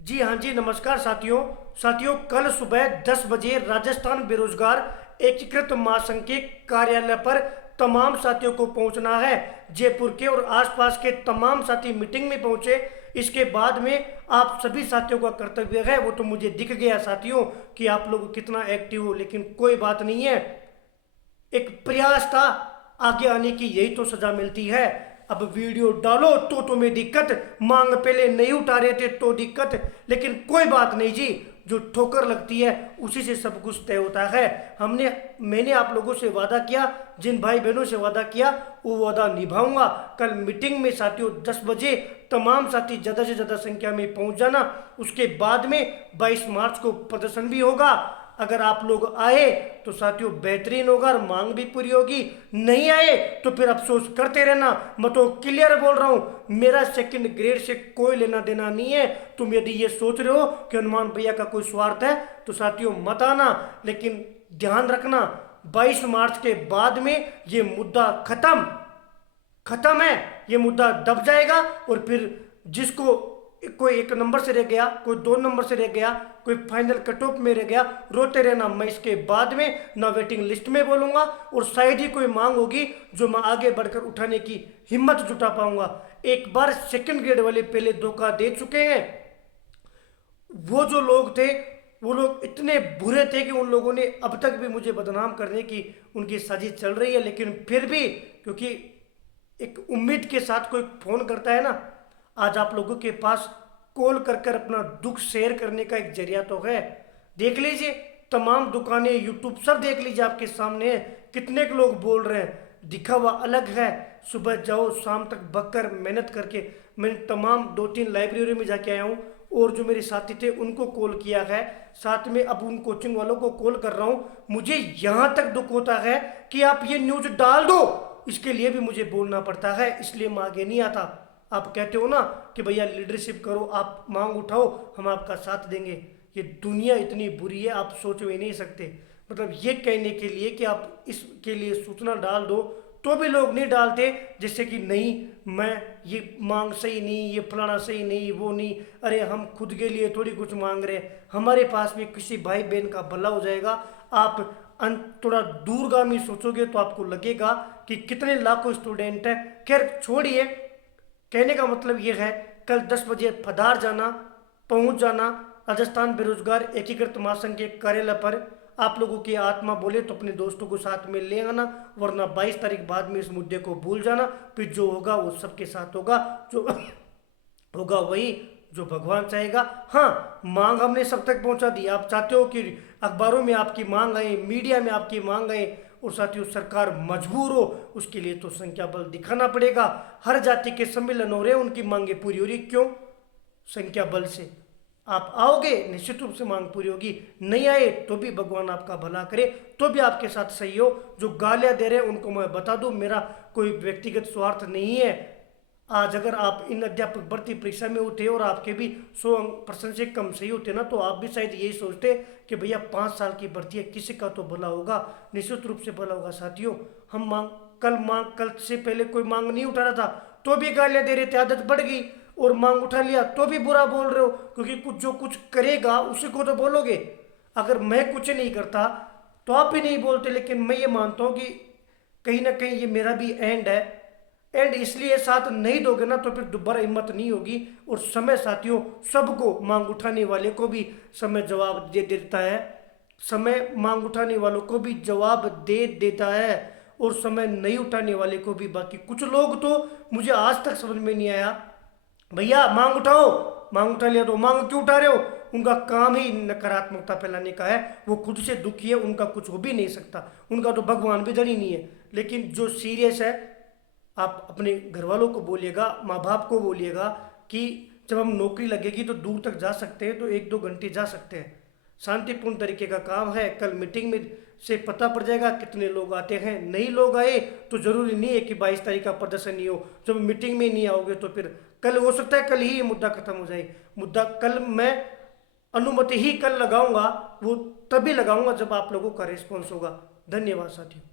जी हाँ जी, नमस्कार साथियों। कल सुबह 10 बजे राजस्थान बेरोजगार एकीकृत महासंघ के कार्यालय पर तमाम साथियों को पहुंचना है। जयपुर के और आसपास के तमाम साथी मीटिंग में पहुंचे। इसके बाद में आप सभी साथियों का कर्तव्य है, वो तो मुझे दिख गया साथियों कि आप लोग कितना एक्टिव हो, लेकिन कोई बात नहीं है। एक प्रयास था, आगे आने की यही तो सजा मिलती है। अब वीडियो डालो तो तुम्हें दिक्कत, मांग पहले नहीं उठा रहे थे तो दिक्कत, लेकिन कोई बात नहीं जी। जो ठोकर लगती है उसी से सब कुछ तय होता है। मैंने आप लोगों से वादा किया, जिन भाई बहनों से वादा किया वो वादा निभाऊंगा। कल मीटिंग में साथियों 10 बजे तमाम साथी ज़्यादा से ज़्यादा संख्या में पहुंच जाना। उसके बाद में 22 मार्च को प्रदर्शन भी होगा। अगर आप लोग आए तो साथियों बेहतरीन होगा और मांग भी पूरी होगी। नहीं आए तो फिर अफसोस करते रहना। मैं तो क्लियर बोल रहा हूं, मेरा सेकंड ग्रेड से कोई लेना देना नहीं है। तुम यदि ये सोच रहे हो कि हनुमान भैया का कोई स्वार्थ है तो साथियों मत आना, लेकिन ध्यान रखना 22 मार्च के बाद में ये मुद्दा खत्म है। ये मुद्दा दब जाएगा और फिर जिसको कोई 1 नंबर से रह गया, कोई 2 नंबर से रह गया, कोई फाइनल कट ऑफ में रह गया, रोते रहना। मैं इसके बाद में ना वेटिंग लिस्ट में बोलूंगा और शायद ही कोई मांग होगी जो मैं आगे बढ़कर उठाने की हिम्मत जुटा पाऊंगा। एक बार सेकंड ग्रेड वाले पहले धोखा दे चुके हैं। वो जो लोग थे वो लोग इतने बुरे थे कि उन लोगों ने अब तक भी मुझे बदनाम करने की उनकी साजिश चल रही है। लेकिन फिर भी क्योंकि एक उम्मीद के साथ कोई फोन करता है ना, आज आप लोगों के पास कॉल कर कर अपना दुख शेयर करने का एक जरिया तो है। देख लीजिए तमाम दुकानें, यूट्यूब सब देख लीजिए, आपके सामने है। कितने के लोग बोल रहे हैं, दिखावा अलग है। सुबह जाओ शाम तक बककर मेहनत करके मैंने तमाम 2-3 लाइब्रेरी में जाके आया हूँ और जो मेरे साथी थे उनको कॉल किया है। साथ में अब उन कोचिंग वालों को कॉल कर रहा हूँ। मुझे यहाँ तक दुख होता है कि आप ये न्यूज डाल दो, इसके लिए भी मुझे बोलना पड़ता है, इसलिए मैं आगे नहीं आता। आप कहते हो ना कि भैया लीडरशिप करो, आप मांग उठाओ, हम आपका साथ देंगे। ये दुनिया इतनी बुरी है आप सोच भी नहीं सकते। मतलब ये कहने के लिए कि आप इसके लिए सूचना डाल दो तो भी लोग नहीं डालते, जैसे कि नहीं मैं ये मांग सही नहीं, ये फलाना सही नहीं, वो नहीं। अरे हम खुद के लिए थोड़ी कुछ मांग रहे हैं, हमारे पास भी किसी भाई बहन का भला हो जाएगा। आप थोड़ा दूरगामी सोचोगे तो आपको लगेगा कि कितने लाखों स्टूडेंट हैं। खैर छोड़िए, कहने का मतलब ये है कल 10 बजे पधार जाना, पहुंच जाना राजस्थान बेरोजगार एकीकृत महासंघ के कार्यालय पर। आप लोगों की आत्मा बोले तो अपने दोस्तों को साथ में ले आना, वरना 22 तारीख बाद में इस मुद्दे को भूल जाना। फिर जो होगा वो सबके साथ होगा, जो होगा वही जो भगवान चाहेगा। हाँ, मांग हमने सब तक पहुंचा दी। आप चाहते हो कि अखबारों में आपकी मांग आए, मीडिया में आपकी मांग आए, और साथियों सरकार मजबूर हो, उसके लिए तो संख्या बल दिखाना पड़ेगा। हर जाति के सम्मेलन हो रहे हैं, उनकी मांगे पूरी हो रही, क्यों? संख्या बल से। आप आओगे निश्चित रूप से मांग पूरी होगी, नहीं आए तो भी भगवान आपका भला करे, तो भी आपके साथ सही हो। जो गालियां दे रहे हैं उनको मैं बता दूं, मेरा कोई व्यक्तिगत स्वार्थ नहीं है। आज अगर आप इन अध्यापक भर्ती परीक्षा में होते और आपके भी 100% से कम सही होते ना, तो आप भी शायद यही सोचते कि भैया 5 साल की भर्ती है, किसी का तो भला होगा। निश्चित रूप से भला होगा साथियों। हम कल से पहले कोई मांग नहीं उठा रहा था तो भी गालियां दे रहे थे, आदत बढ़ गई। और मांग उठा लिया तो भी बुरा बोल रहे हो, क्योंकि जो कुछ करेगा उसी को तो बोलोगे। अगर मैं कुछ नहीं करता तो आप भी नहीं बोलते। लेकिन मैं ये मानता हूँ कि कहीं ना कहीं ये मेरा भी एंड है, एंड इसलिए साथ नहीं दोगे ना तो फिर दोबारा हिम्मत नहीं होगी। और समय साथियों सबको, मांग उठाने वाले को भी समय जवाब दे देता है, समय मांग उठाने वालों को भी जवाब दे देता है, और समय नहीं उठाने वाले को भी। बाकी कुछ लोग तो मुझे आज तक समझ में नहीं आया, भैया मांग उठाओ, मांग उठा लिया तो मांग क्यों उठा रहे हो? उनका काम ही नकारात्मकता फैलाने का है। वो खुद से दुखी है, उनका कुछ हो भी नहीं सकता, उनका तो भगवान भी धन ही नहीं है। लेकिन जो सीरियस है, आप अपने घर वालों को बोलिएगा, माँ बाप को बोलिएगा कि जब हम नौकरी लगेगी तो दूर तक जा सकते हैं, तो 1-2 घंटे जा सकते हैं। शांतिपूर्ण तरीके का काम है। कल मीटिंग में से पता पड़ जाएगा कितने लोग आते हैं। नहीं लोग आए तो जरूरी नहीं है कि 22 तारीख का प्रदर्शन नहीं हो। जब मीटिंग में नहीं आओगे तो फिर कल हो सकता है कल ही ये मुद्दा खत्म हो जाए। मुद्दा कल मैं अनुमति ही कल लगाऊंगा, वो तभी लगाऊंगा जब आप लोगों का रिस्पॉन्स होगा। धन्यवाद साथियों।